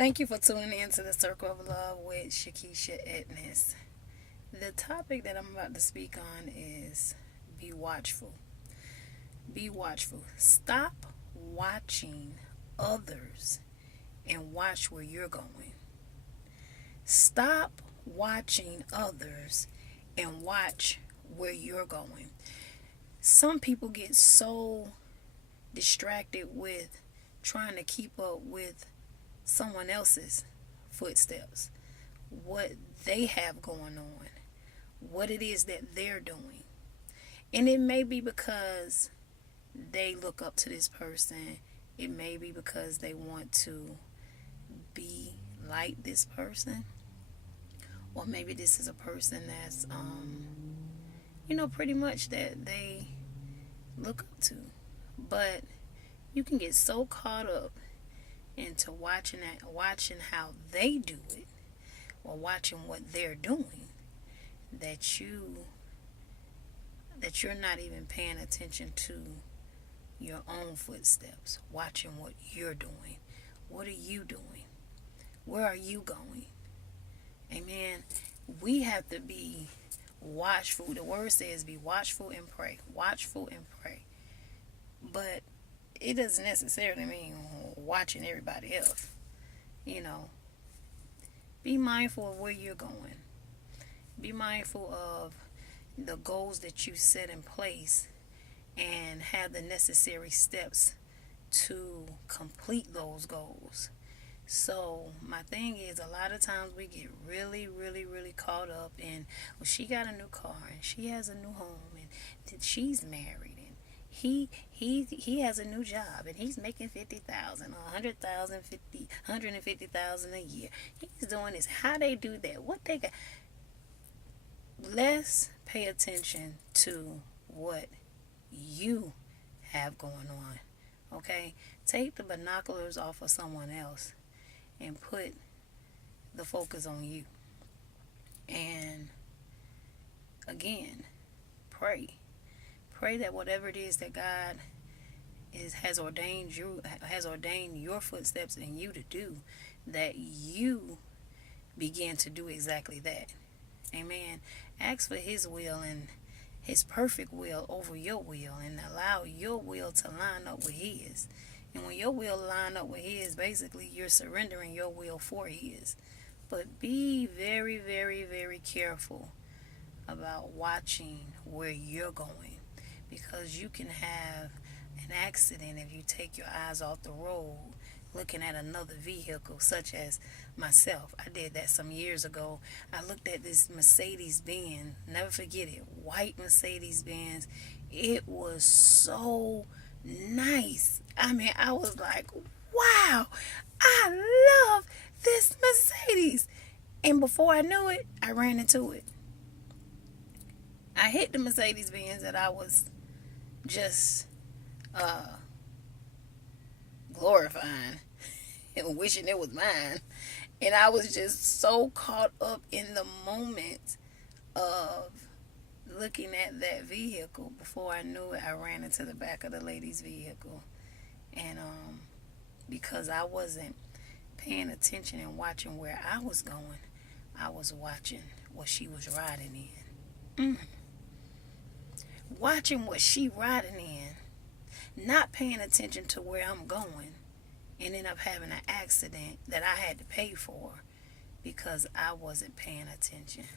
Thank you for tuning in to the Circle of Love with Shakisha Edness. The topic that I'm about to speak on is be watchful. Be watchful. Stop watching others and watch where you're going. Stop watching others and watch where you're going. Some people get so distracted with trying to keep up with someone else's footsteps, what they have going on, what it is that they're doing. And it may be because they look up to this person, it may be because they want to be like this person, or maybe this is a person that's, pretty much that they look up to. But you can get so caught up into watching how they do it, or watching what they're doing, that you're not even paying attention to your own footsteps, watching what you're doing. What are you doing? Where are you going? Amen. We have to be watchful. The word says be watchful and pray. Watchful and pray. But it doesn't necessarily mean watching everybody else. Be mindful of where you're going. Be mindful of the goals that you set in place and have the necessary steps to complete those goals. So my thing is, a lot of times we get really, really, really caught up in, well, she got a new car and she has a new home and she's married and he has a new job and he's making 50,000 or 100,000, 150,000 a year. He's doing this. How they do that? What they got? Let's pay attention to what you have going on. Okay? Take the binoculars off of someone else and put the focus on you. And again, pray. Pray that whatever it is that God has ordained your footsteps in you to do, that you begin to do exactly that. Amen. Ask for His will and His perfect will over your will, and allow your will to line up with His. And when your will line up with His, basically you're surrendering your will for His. But be very, very, very careful about watching where you're going, because you can have an accident if you take your eyes off the road looking at another vehicle, such as myself. I did that some years ago. I looked at this Mercedes Benz, never forget it, white Mercedes Benz. It was so nice. I mean, I was like, wow, I love this Mercedes. And before I knew it, I ran into it. I hit the Mercedes Benz that I was just glorifying and wishing it was mine. And I was just so caught up in the moment of looking at that vehicle. Before I knew it, I ran into the back of the lady's vehicle. And because I wasn't paying attention and watching where I was going, I was watching what she was riding in. Watching what she riding in, not paying attention to where I'm going, and end up having an accident that I had to pay for because I wasn't paying attention.